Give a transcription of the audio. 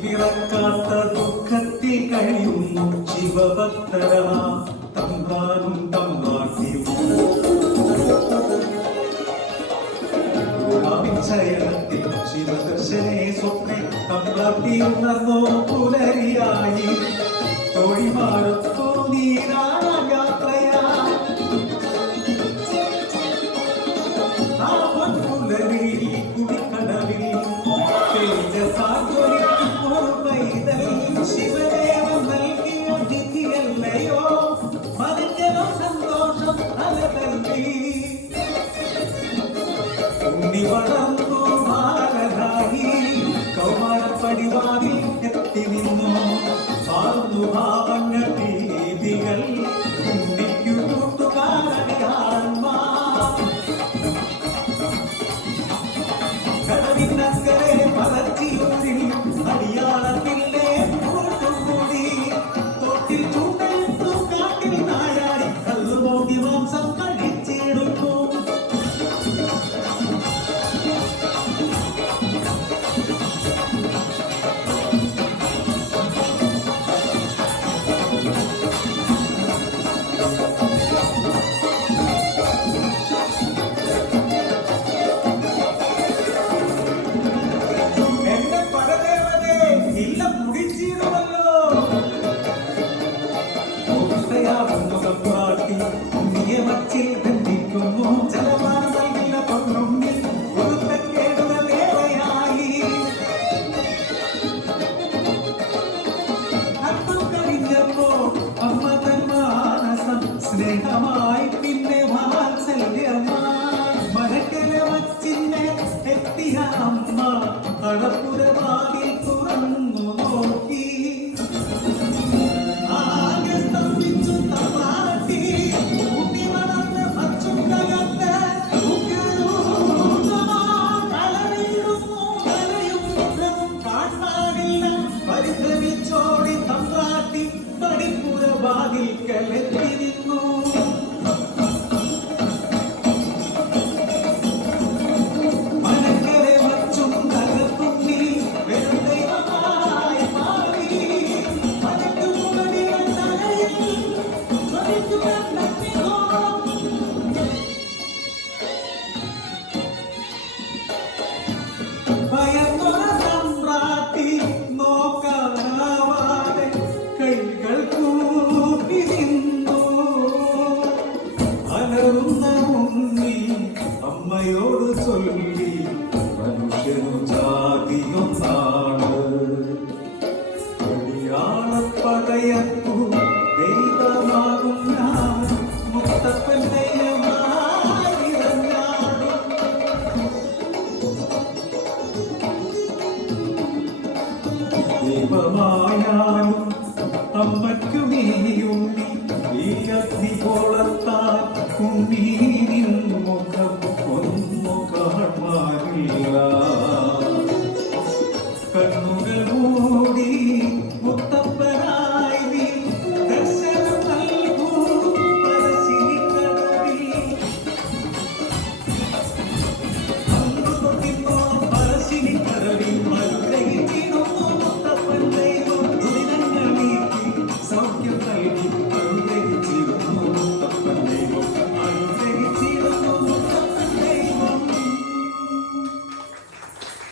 പിറക്കാത്ത ദുഃഖത്തിൽ കഴിയുന്നു ശിവഭക്തരാ തമ്പാനും തമ്പാട്ടിയും ശയനത്തിൽ ശിവദർശനെ സ്വപ്നെ തമ്പാട്ടി ഉണർന്നോ പുലരിയായി തൊഴിമാറുത്തോ നീരായാത്രയാ ആ പുലരി കുടിക്കടവിൽ ശിവദേവൻ നൽകിയ വിധിയല്ലയോ മറിഞ്ഞതോ സന്തോഷം അലതല്ലി ഉണ്ണി വളർന്നു ഭാരതായി കൗമാരപ്പടിവാതിൽ എത്തി നിന്നു പാർന്നു ഭാവങ്ങൾ രീതികൾ ഉണ്ണിക്കു കൂട്ടുകാരടിയാളന്മാർ കടവിനക്കരെ പലർത്തിയൂരിൽ അടിയാളത്തിലെ കൂട്ടുകൂടി തൊട്ടിൽ ചൂണ്ടെടുത്തു കാട്ടിൽ നായാടി കല്ലുപോകി വംശം കഴിച്ചിടുന്നു സ്നേഹമായി പിന്നെ വാത്സല്യമായി മരക്കല വച്ചിന്നെ എത്തിയ അമ്മ അടപ്പുരവാതിൽ തുറന്നു നോക്കി ആകെ സ്തംഭിച്ചു തമാട്ടി ഊട്ടി വളർന്ന പച്ചുകകത്ത് കളറിയിരുന്നു കലയും മുഖവും കാണാനില്ല പരിഭ്രമിച്ചോടി തമ്പാട്ടി പടിപ്പുരവാതിൽ കലെത്തി നിന്നു അമ്മയോട് ചൊല്ലി മനുഷ്യനു ജാതിയൊന്നാണ് അടിയാളപ്പടയപ്പു ദൈവമാകും ഞാൻ മുത്തപ്പൻ ദൈവമായാലും അമ്മയ്ക്കു നീയുണ്ണി ഈ അഗ്നികോളത്താൽ ഉണ്ണീ മുഖം ഒന്നു കാണാനില്ല